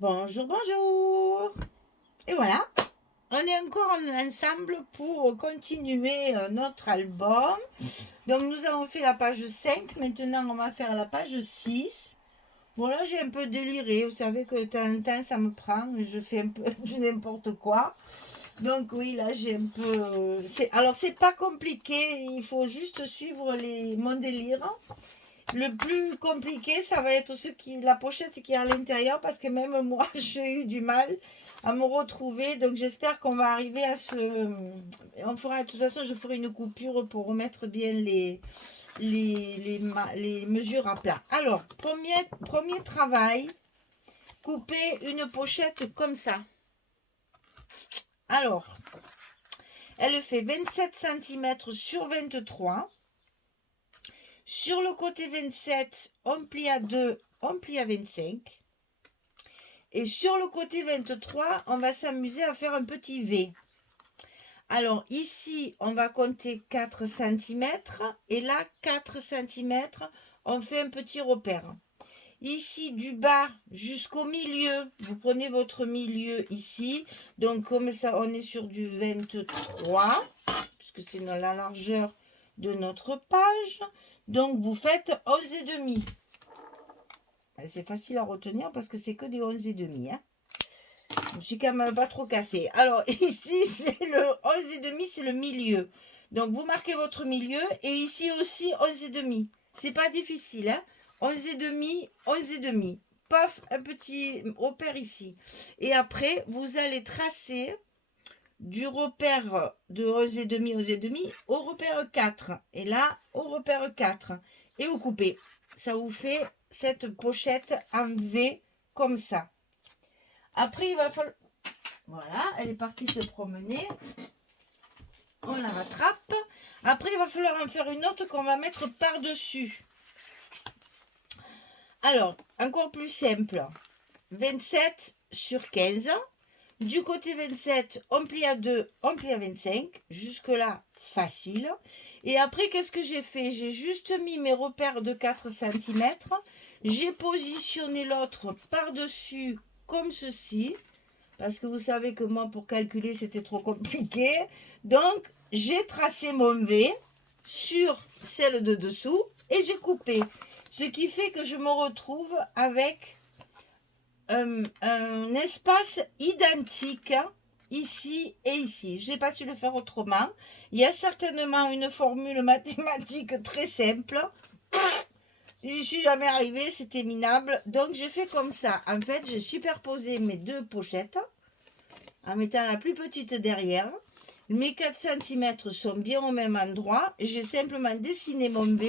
Bonjour, bonjour. Et voilà, on est encore ensemble pour continuer notre album. Donc nous avons fait la page 5, maintenant on va faire la page 6. Bon là j'ai un peu déliré, vous savez que de temps en temps ça me prend, je fais un peu du n'importe quoi. Donc oui, là j'ai un peu... Alors c'est pas compliqué, il faut juste suivre mon délire. Le plus compliqué, ça va être la pochette qui est à l'intérieur, parce que même moi, j'ai eu du mal à me retrouver. Donc j'espère qu'on va arriver à On fera, de toute façon, je ferai une coupure pour remettre bien les mesures à plat. Alors, premier travail, couper une pochette comme ça. Alors, elle fait 27 cm sur 23. Sur le côté 27, on plie à 2, on plie à 25. Et sur le côté 23, on va s'amuser à faire un petit V. Alors ici, on va compter 4 cm. Et là, 4 cm, on fait un petit repère. Ici, du bas jusqu'au milieu, vous prenez votre milieu ici. Donc comme ça, on est sur du 23, puisque c'est la largeur de notre page. Donc vous faites 11 et demi. C'est facile à retenir parce que c'est que des 11 et demi. Hein. Je me suis quand même pas trop cassée. Alors ici, c'est le 11 et demi, c'est le milieu. Donc vous marquez votre milieu et ici aussi 11 et demi. C'est pas difficile. Hein. 11 et demi, 11 et demi. Paf, un petit repère ici. Et après, vous allez tracer du repère de 11 et demi, 11 et demi au repère 4. Et là, au repère 4. Et vous coupez. Ça vous fait cette pochette en V comme ça. Après, il va falloir... Voilà, elle est partie se promener. On la rattrape. Après, il va falloir en faire une autre qu'on va mettre par-dessus. Alors, encore plus simple. 27 sur 15. Du côté 27, on plie à 2, on plie à 25. Jusque-là, facile. Et après, qu'est-ce que j'ai fait? J'ai juste mis mes repères de 4 cm. J'ai positionné l'autre par-dessus comme ceci. Parce que vous savez que moi, pour calculer, c'était trop compliqué. Donc, j'ai tracé mon V sur celle de dessous et j'ai coupé. Ce qui fait que je me retrouve avec un espace identique ici et ici. Je n'ai pas su le faire autrement. Il y a certainement une formule mathématique très simple. Je n'y suis jamais arrivée, c'était minable. Donc j'ai fait comme ça. En fait, j'ai superposé mes deux pochettes en mettant la plus petite derrière. Mes 4 cm sont bien au même endroit. J'ai simplement dessiné mon B.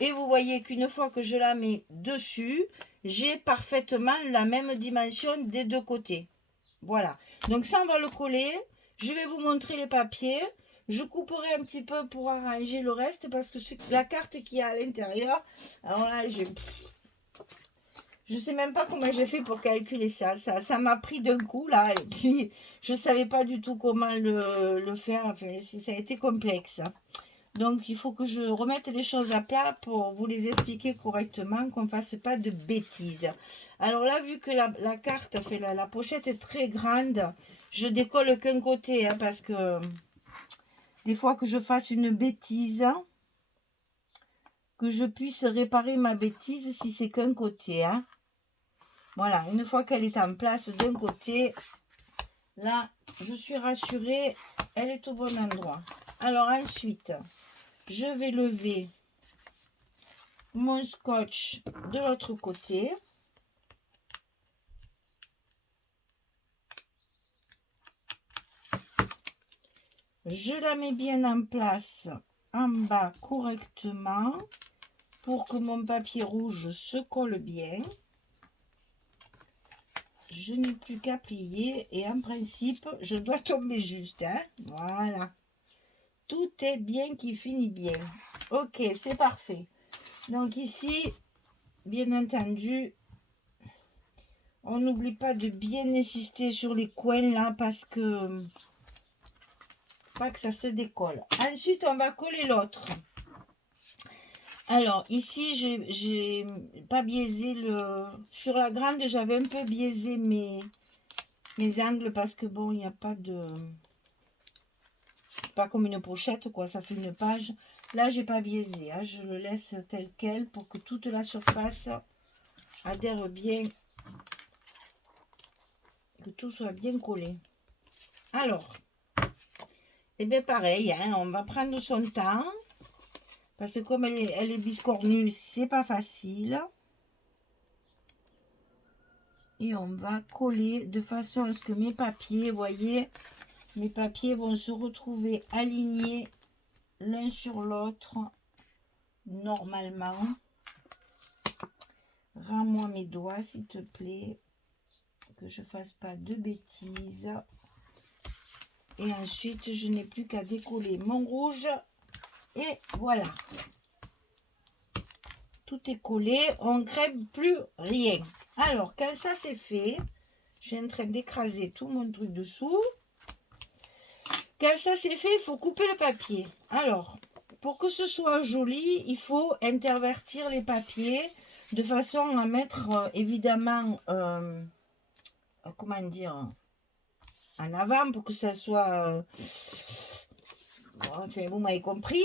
Et vous voyez qu'une fois que je la mets dessus, j'ai parfaitement la même dimension des deux côtés. Voilà. Donc ça, on va le coller. Je vais vous montrer les papiers. Je couperai un petit peu pour arranger le reste parce que la carte qui est à l'intérieur, alors là, je sais même pas comment j'ai fait pour calculer ça. Ça m'a pris d'un coup là et puis je savais pas du tout comment le faire. Enfin, ça a été complexe. Donc il faut que je remette les choses à plat pour vous les expliquer correctement, qu'on ne fasse pas de bêtises. Alors là, vu que la carte, fait la pochette est très grande, je décolle qu'un côté hein, parce que des fois que je fasse une bêtise, que je puisse réparer ma bêtise si c'est qu'un côté. Hein. Voilà, une fois qu'elle est en place d'un côté, là, je suis rassurée, elle est au bon endroit. Alors ensuite, je vais lever mon scotch de l'autre côté. Je la mets bien en place en bas correctement pour que mon papier rouge se colle bien. Je n'ai plus qu'à plier et en principe, je dois tomber juste. Hein. Voilà. Tout est bien qui finit bien. Ok, c'est parfait. Donc ici, bien entendu, on n'oublie pas de bien insister sur les coins là parce que pas que ça se décolle. Ensuite, on va coller l'autre. Alors, ici, j'ai pas biaisé le... Sur la grande, j'avais un peu biaisé mes angles parce que bon, il n'y a pas de... Pas comme une pochette, quoi, ça fait une page. Là, j'ai pas biaisé, hein, je le laisse tel quel pour que toute la surface adhère bien, que tout soit bien collé. Alors, et bien pareil, hein, on va prendre son temps, parce que comme elle est biscornue, c'est pas facile. Et on va coller de façon à ce que mes papiers, vous voyez, mes papiers vont se retrouver alignés l'un sur l'autre normalement. Rends-moi mes doigts s'il te plaît, que je fasse pas de bêtises. Et ensuite, je n'ai plus qu'à décoller mon rouge. Et voilà. Tout est collé, on ne crève plus rien. Alors, quand ça c'est fait, je suis en train d'écraser tout mon truc dessous. Quand ça c'est fait, il faut couper le papier. Alors, pour que ce soit joli, il faut intervertir les papiers de façon à mettre évidemment, comment dire, en avant pour que ça soit, bon, enfin vous m'avez compris,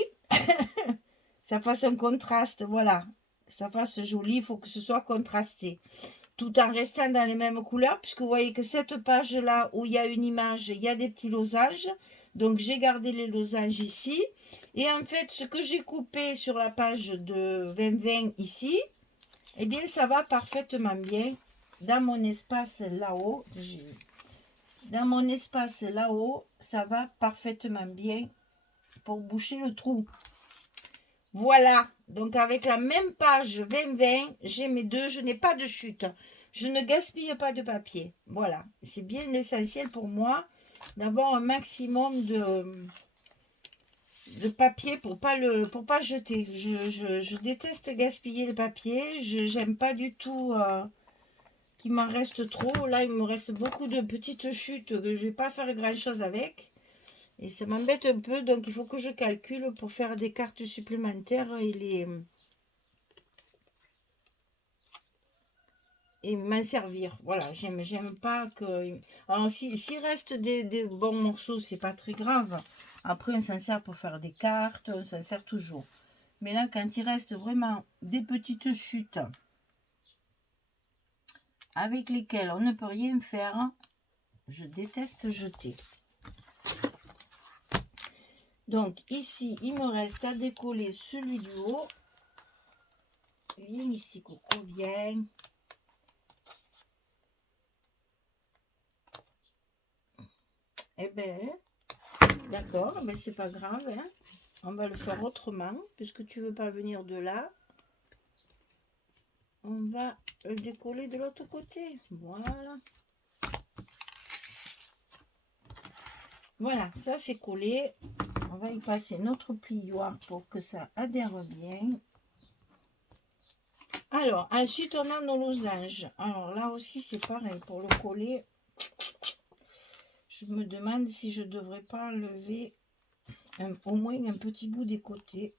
ça fasse un contraste, voilà, ça fasse joli, il faut que ce soit contrasté. Tout en restant dans les mêmes couleurs, puisque vous voyez que cette page-là, où il y a une image, il y a des petits losanges. Donc, j'ai gardé les losanges ici. Et en fait, ce que j'ai coupé sur la page de 2020 ici, eh bien, ça va parfaitement bien dans mon espace là-haut. Dans mon espace là-haut, ça va parfaitement bien pour boucher le trou. Voilà, donc avec la même page 2020, j'ai mes deux, je n'ai pas de chute. Je ne gaspille pas de papier. Voilà, c'est bien essentiel pour moi d'avoir un maximum de papier pour pas jeter. Je déteste gaspiller le papier. Je n'aime pas du tout qu'il m'en reste trop. Là, il me reste beaucoup de petites chutes que je ne vais pas faire grand-chose avec. Et ça m'embête un peu, donc il faut que je calcule pour faire des cartes supplémentaires et m'en servir. Voilà, j'aime pas que... Alors, s'il reste des bons morceaux, c'est pas très grave. Après, on s'en sert pour faire des cartes, on s'en sert toujours. Mais là, quand il reste vraiment des petites chutes avec lesquelles on ne peut rien faire, je déteste jeter. Donc ici, il me reste à décoller celui du haut. Viens ici, Coco, viens. Eh ben, d'accord, mais c'est pas grave, hein. On va le faire autrement, puisque tu veux pas venir de là. On va le décoller de l'autre côté. Voilà. Voilà, ça c'est collé. On va y passer notre plioir pour que ça adhère bien. Alors, ensuite, on a nos losanges. Alors là aussi, c'est pareil. Pour le coller, je me demande si je ne devrais pas enlever au moins un petit bout des côtés.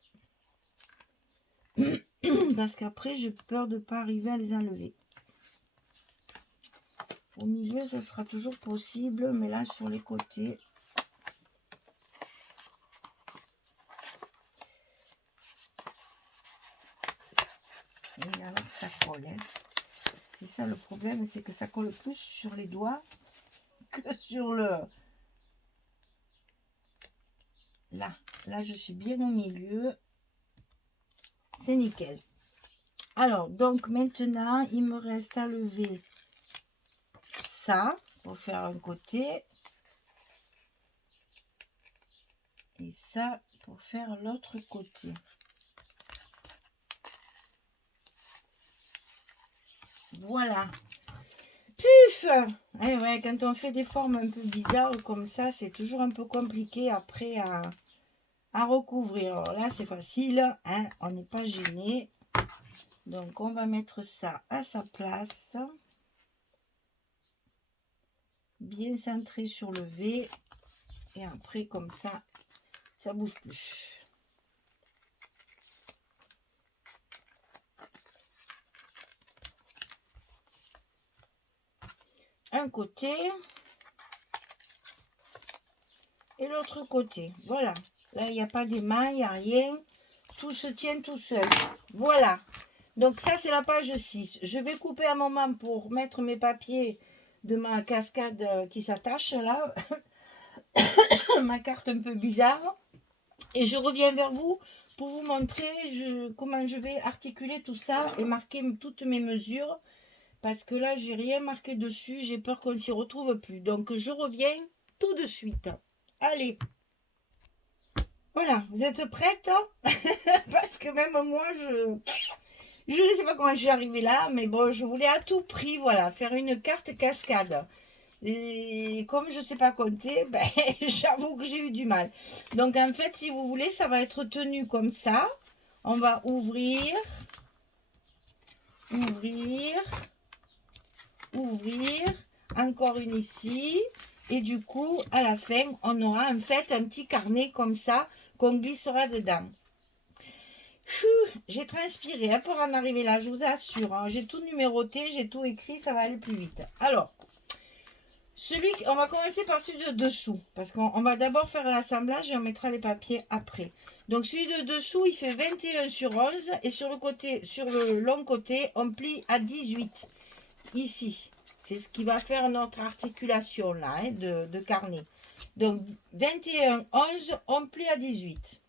Parce qu'après, j'ai peur de ne pas arriver à les enlever. Au milieu, ça sera toujours possible, mais là, sur les côtés... Et alors, ça colle. Hein. C'est ça le problème, c'est que ça colle plus sur les doigts que sur le... Là, je suis bien au milieu. C'est nickel. Alors, donc maintenant, il me reste à lever ça pour faire un côté. Et ça pour faire l'autre côté. Voilà. Puf! Eh ouais, quand on fait des formes un peu bizarres comme ça, c'est toujours un peu compliqué après à recouvrir. Alors là, c'est facile, hein, on n'est pas gêné. Donc, on va mettre ça à sa place. Bien centré sur le V. Et après, comme ça bouge plus. un côté et l'autre côté. Voilà. Là, il n'y a pas d'émail, il n'y a rien. Tout se tient tout seul. Voilà. Donc ça, c'est la page 6. Je vais couper un moment pour mettre mes papiers de ma cascade qui s'attache là. Ma carte un peu bizarre. Et je reviens vers vous pour vous montrer comment je vais articuler tout ça et marquer toutes mes mesures. Parce que là, j'ai rien marqué dessus. J'ai peur qu'on ne s'y retrouve plus. Donc, je reviens tout de suite. Allez. Voilà, vous êtes prêtes? Parce que même moi, je ne sais pas comment je suis arrivée là, mais bon, je voulais à tout prix, voilà, faire une carte cascade. Et comme je ne sais pas compter, ben, j'avoue que j'ai eu du mal. Donc, en fait, si vous voulez, ça va être tenu comme ça. On va ouvrir, ouvrir, ouvrir, encore une ici. Et du coup, à la fin, on aura en fait un petit carnet comme ça qu'on glissera dedans. J'ai transpiré pour en arriver là, je vous assure. Hein. J'ai tout numéroté, j'ai tout écrit, ça va aller plus vite. Alors, on va commencer par celui de dessous. Parce qu'on va d'abord faire l'assemblage et on mettra les papiers après. Donc, celui de dessous, il fait 21 sur 11. Et sur le long côté, on plie à 18. Ici. C'est ce qui va faire notre articulation là, hein, de carnet. Donc, 21, 11, on plie à 18.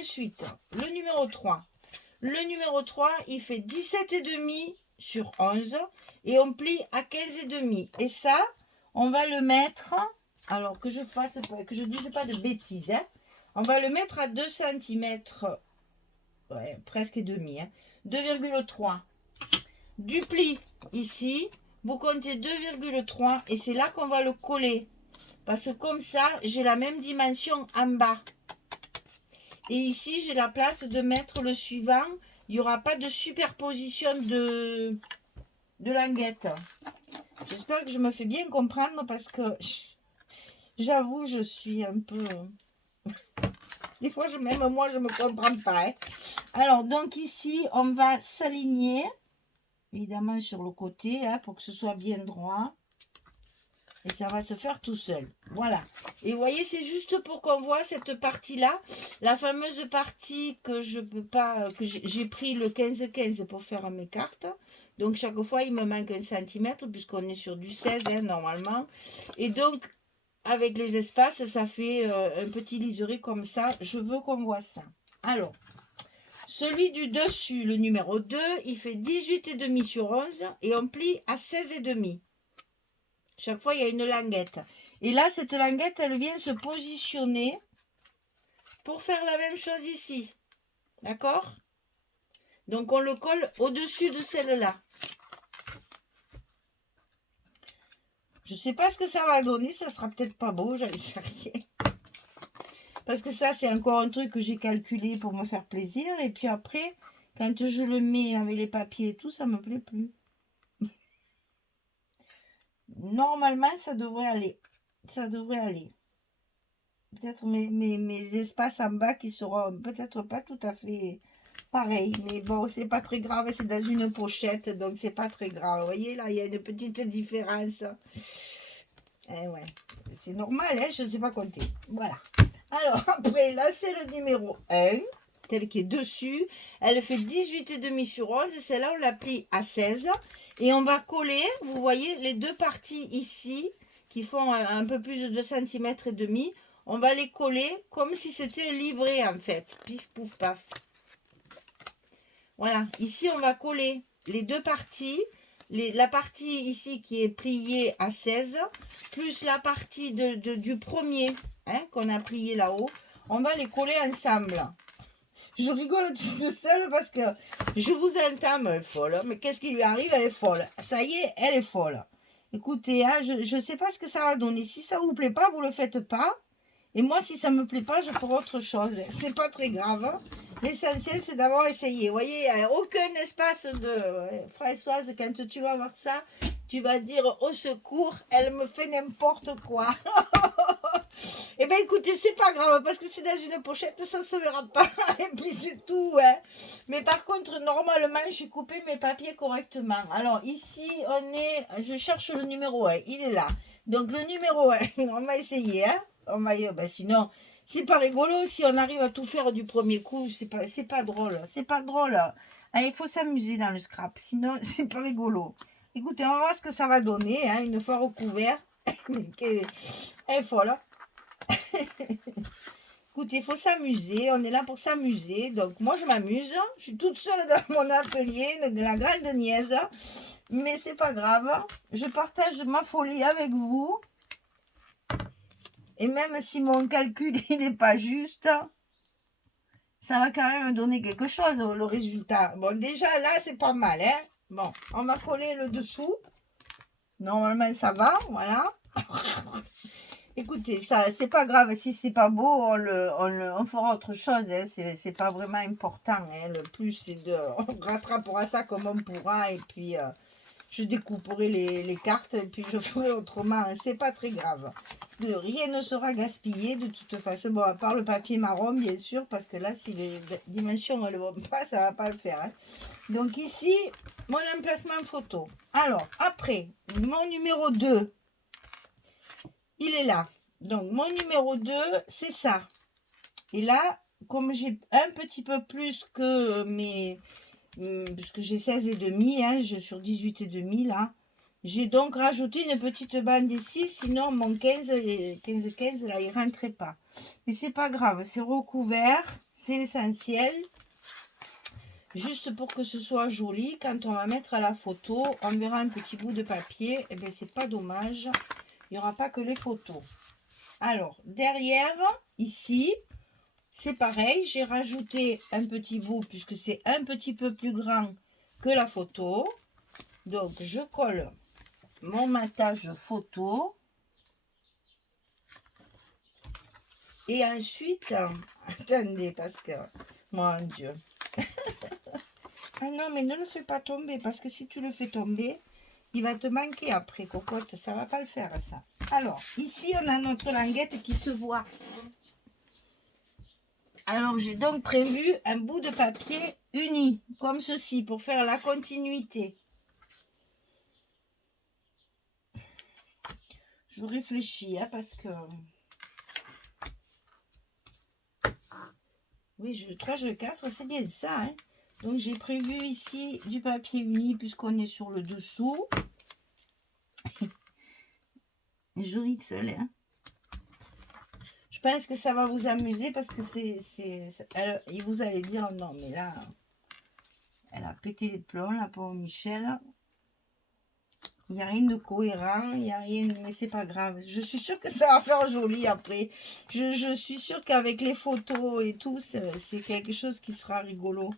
Ensuite, le numéro 3. Le numéro 3, il fait 17,5 sur 11 et on plie à 15,5. Et ça, on va le mettre, alors que je ne dise pas de bêtises, hein, on va le mettre à 2 cm, ouais, presque et demi, hein, 2,3. Du pli, ici, vous comptez 2,3 et c'est là qu'on va le coller. Parce que comme ça, j'ai la même dimension en bas. Et ici, j'ai la place de mettre le suivant. Il n'y aura pas de superposition de languettes. J'espère que je me fais bien comprendre parce que j'avoue, je suis un peu... Des fois, même moi, je ne me comprends pas. Hein. Alors, donc ici, on va s'aligner, évidemment, sur le côté hein, pour que ce soit bien droit. Et ça va se faire tout seul. Voilà. Et vous voyez, c'est juste pour qu'on voit cette partie-là. La fameuse partie que je peux pas... que j'ai pris le 15-15 pour faire mes cartes. Donc, chaque fois, il me manque 1 cm puisqu'on est sur du 16 hein, normalement. Et donc, avec les espaces, ça fait un petit liseré comme ça. Je veux qu'on voit ça. Alors, celui du dessus, le numéro 2, il fait 18,5 sur 11 et on plie à 16,5. Chaque fois, il y a une languette. Et là, cette languette, elle vient se positionner pour faire la même chose ici. D'accord? Donc, on le colle au-dessus de celle-là. Je ne sais pas ce que ça va donner. Ça sera peut-être pas beau, j'en sais rien. Parce que ça, c'est encore un truc que j'ai calculé pour me faire plaisir. Et puis après, quand je le mets avec les papiers et tout, ça me plaît plus. Normalement, ça devrait aller. Ça devrait aller. Peut-être mes espaces en bas qui seront peut-être pas tout à fait pareils. Mais bon, c'est pas très grave. C'est dans une pochette, donc c'est pas très grave. Vous voyez, là, il y a une petite différence. Eh ouais, c'est normal, hein, je ne sais pas compter. Voilà. Alors, après, là, c'est le numéro 1, tel qui est dessus. Elle fait 18,5 sur 11. Celle-là, on la plie à 16. Et on va coller, vous voyez, les deux parties ici, qui font un peu plus de 2 cm et demi. On va les coller comme si c'était un livret, en fait. Pif, pouf, paf. Voilà. Ici, on va coller les deux parties. La partie ici qui est pliée à 16, plus la partie du premier hein, qu'on a plié là-haut. On va les coller ensemble. Je rigole toute seule parce que je vous entends, elle est folle. Mais qu'est-ce qui lui arrive? Elle est folle. Ça y est, elle est folle. Écoutez, hein, je ne sais pas ce que ça va donner. Si ça ne vous plaît pas, vous ne le faites pas. Et moi, si ça ne me plaît pas, je ferai autre chose. C'est pas très grave. Hein. L'essentiel, c'est d'avoir essayé. Vous voyez, il n'y a aucun espace de... Françoise, quand tu vas voir ça, tu vas dire, au secours, elle me fait n'importe quoi. Eh bien, écoutez, c'est pas grave, parce que c'est dans une pochette, ça ne se verra pas, et puis c'est tout, hein. Mais par contre, normalement, j'ai coupé mes papiers correctement. Alors, ici, je cherche le numéro 1, il est là. Donc, le numéro 1, on va essayer, hein. Sinon, c'est pas rigolo, si on arrive à tout faire du premier coup, c'est pas drôle, c'est pas drôle. Hein, il faut s'amuser dans le scrap, sinon, c'est pas rigolo. Écoutez, on va voir ce que ça va donner, hein, une fois recouvert. Elle est folle, hein. Écoutez, il faut s'amuser, on est là pour s'amuser. Donc moi je m'amuse, je suis toute seule dans mon atelier, de la grande niaise. Mais c'est pas grave, je partage ma folie avec vous. Et même si mon calcul il n'est pas juste, ça va quand même donner quelque chose, le résultat. Bon, déjà là c'est pas mal, hein. Bon, on va coller le dessous. Normalement ça va, voilà. Écoutez, ça, c'est pas grave. Si c'est pas beau, on fera autre chose. Hein. C'est pas vraiment important. Hein. Le plus, c'est on rattrapera ça comme on pourra. Et puis, je découperai les cartes. Et puis, je ferai autrement. Hein. C'est pas très grave. Rien ne sera gaspillé de toute façon. Bon, à part le papier marron, bien sûr. Parce que là, si les dimensions ne vont pas, ça va pas le faire. Hein. Donc, ici, mon emplacement photo. Alors, après, mon numéro 2. Il est là. Donc, mon numéro 2, c'est ça. Et là, comme j'ai un petit peu plus que mes... puisque j'ai 16 et demi, hein, sur 18 et demi, là. J'ai donc rajouté une petite bande ici, sinon mon 15, là, il ne rentrait pas. Mais c'est pas grave, c'est recouvert, c'est l'essentiel. Juste pour que ce soit joli, quand on va mettre à la photo, on verra un petit bout de papier. Et bien, c'est pas dommage. Il n'y aura pas que les photos. Alors, derrière, ici, c'est pareil. J'ai rajouté un petit bout puisque c'est un petit peu plus grand que la photo. Donc, je colle mon matage photo. Et ensuite, attendez, parce que, mon Dieu. Ah non, mais ne le fais pas tomber, parce que si tu le fais tomber, il va te manquer après, cocotte. Ça va pas le faire, ça. Alors, ici, on a notre languette qui se voit. Alors, j'ai donc prévu un bout de papier uni, comme ceci, pour faire la continuité. Je réfléchis, hein, parce que... Oui, le 3, le 4, c'est bien ça. Hein. Donc, j'ai prévu ici du papier uni, puisqu'on est sur le dessous. Joli de seul, hein. Je pense que ça va vous amuser parce que et vous allez dire non, mais là, elle a pété les plombs, la pauvre Michel. Il n'y a rien de cohérent, il n'y a rien, mais c'est pas grave. Je suis sûre que ça va faire joli après. Je suis sûre qu'avec les photos et tout, c'est quelque chose qui sera rigolo.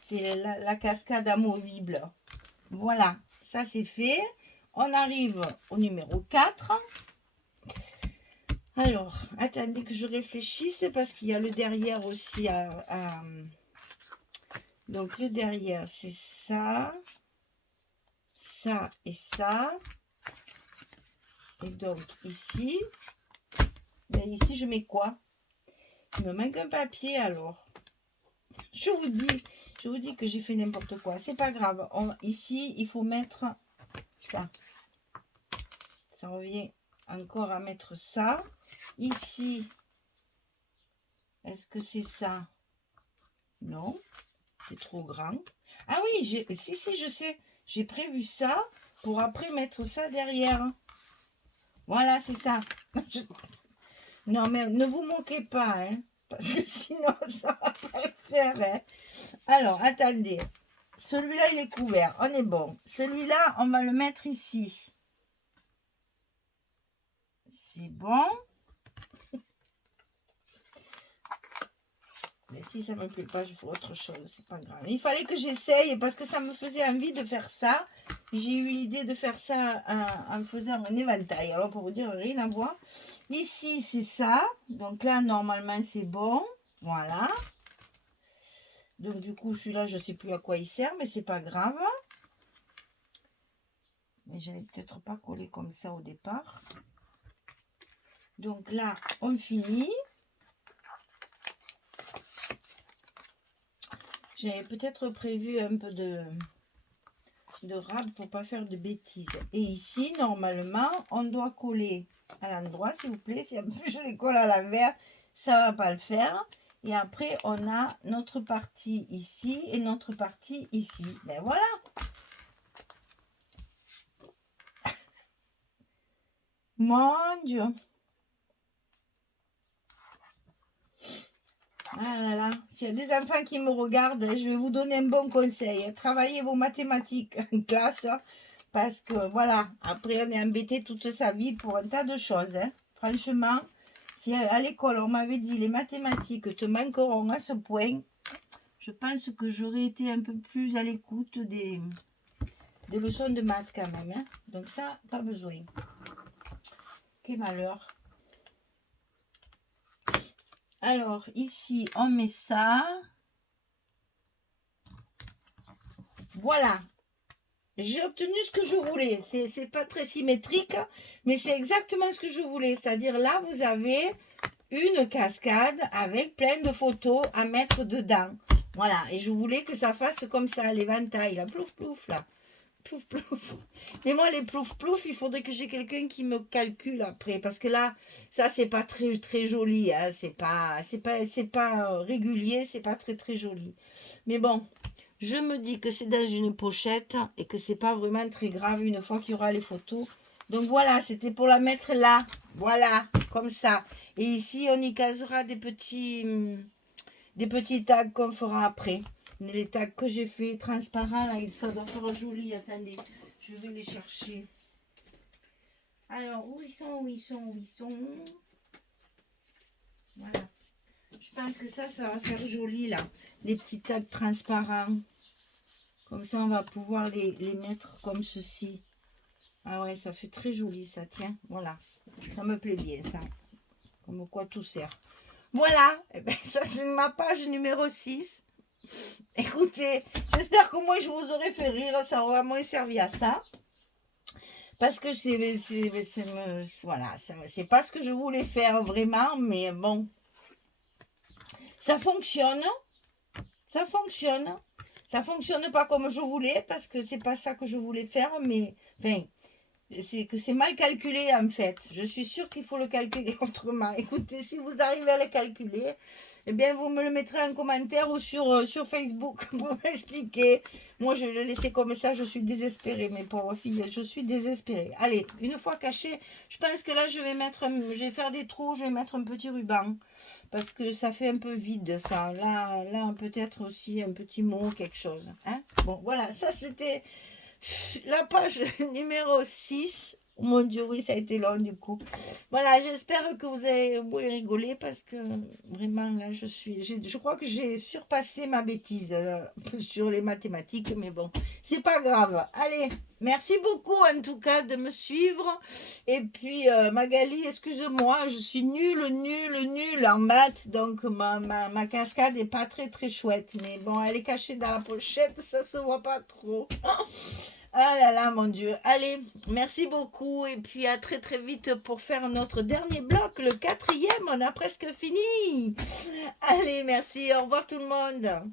C'est la cascade amovible. Voilà, ça c'est fait. On arrive au numéro 4. Alors, attendez que je réfléchisse parce qu'il y a le derrière aussi Donc, le derrière, c'est ça, ça et ça. Et donc, ici, ben ici, je mets quoi? Il me manque un papier, alors. Je vous dis que j'ai fait n'importe quoi. C'est pas grave. Ici, il faut mettre ça. Ça revient encore à mettre ça. Ici, est-ce que c'est ça? Non, c'est trop grand. Ah oui, si, je sais. J'ai prévu ça pour après mettre ça derrière. Voilà, c'est ça. Non, mais ne vous moquez pas, hein, parce que sinon, ça va pas le faire. Hein. Alors, attendez. Celui-là, il est couvert. On est bon. Celui-là, on va le mettre ici. C'est bon. Mais si ça ne me plaît pas, je ferai autre chose. C'est pas grave. Il fallait que j'essaye parce que ça me faisait envie de faire ça. J'ai eu l'idée de faire ça en faisant un éventail. Alors, pour vous dire, rien à voir. Ici, c'est ça. Donc là, normalement, c'est bon. Voilà. Donc, du coup, celui-là, je ne sais plus à quoi il sert, mais c'est pas grave. Mais j'avais peut-être pas collé comme ça au départ. Donc là, on finit. J'avais peut-être prévu un peu de râpe pour pas faire de bêtises. Et ici, normalement, on doit coller à l'endroit, s'il vous plaît. Si en plus je les colle à l'envers, ça va pas le faire. Et après, on a notre partie ici et notre partie ici. Ben voilà. Mon Dieu. Ah là là, s'il y a des enfants qui me regardent, je vais vous donner un bon conseil. Travaillez vos mathématiques en classe. Parce que voilà, après on est embêté toute sa vie pour un tas de choses. Hein. Franchement, si à l'école on m'avait dit les mathématiques te manqueront à ce point, je pense que j'aurais été un peu plus à l'écoute des leçons de maths quand même. Hein. Donc ça, pas besoin. Quel malheur. Alors, ici, on met ça. Voilà. J'ai obtenu ce que je voulais. C'est pas très symétrique, mais c'est exactement ce que je voulais. C'est-à-dire, là, vous avez une cascade avec plein de photos à mettre dedans. Voilà. Et je voulais que ça fasse comme ça, l'éventail, là. Plouf, plouf, là. Plouf, plouf. Mais moi, les plouf, plouf, il faudrait que j'ai quelqu'un qui me calcule après. Parce que là, ça, c'est pas très, très joli. Hein. C'est pas régulier. C'est pas très, très joli. Mais bon, je me dis que c'est dans une pochette et que c'est pas vraiment très grave une fois qu'il y aura les photos. Donc voilà, c'était pour la mettre là. Voilà, comme ça. Et ici, on y casera des petits tags qu'on fera après. Les tags que j'ai fait transparents, là, ça doit faire joli. Attendez, je vais les chercher. Alors, où ils sont? Voilà. Je pense que ça va faire joli, là. Les petits tags transparents. Comme ça, on va pouvoir les mettre comme ceci. Ah ouais, ça fait très joli, ça. Tiens, voilà. Ça me plaît bien, ça. Comme quoi tout sert. Voilà. Eh ben, ça, c'est ma page numéro 6. Écoutez, j'espère qu'au moins je vous aurai fait rire, ça aura moins servi à ça. Parce que voilà, c'est pas ce que je voulais faire vraiment, mais bon. Ça fonctionne. Ça fonctionne. Ça fonctionne pas comme je voulais, parce que c'est pas ça que je voulais faire, mais enfin, c'est que c'est mal calculé en fait. Je suis sûre qu'il faut le calculer autrement. Écoutez, si vous arrivez à le calculer, eh bien vous me le mettrez en commentaire ou sur Facebook pour m'expliquer. Moi je vais le laisser comme ça, je suis désespérée, mes pauvres filles, je suis désespérée. Allez, une fois caché, je pense que là je vais faire des trous, je vais mettre un petit ruban. Parce que ça fait un peu vide ça. Là peut-être aussi un petit mot, quelque chose. Hein, bon voilà, ça c'était la page numéro 6. Oh mon Dieu, oui, ça a été long du coup. Voilà, j'espère que vous avez rigolé parce que vraiment là, je crois que j'ai surpassé ma bêtise sur les mathématiques, mais bon, c'est pas grave. Allez, merci beaucoup en tout cas de me suivre. Et puis Magali, excuse-moi, je suis nulle en maths, donc ma cascade est pas très très chouette, mais bon, elle est cachée dans la pochette, ça se voit pas trop. Ah là là, mon Dieu. Allez, merci beaucoup. Et puis à très très vite pour faire notre dernier bloc, le 4e. On a presque fini. Allez, merci. Au revoir tout le monde.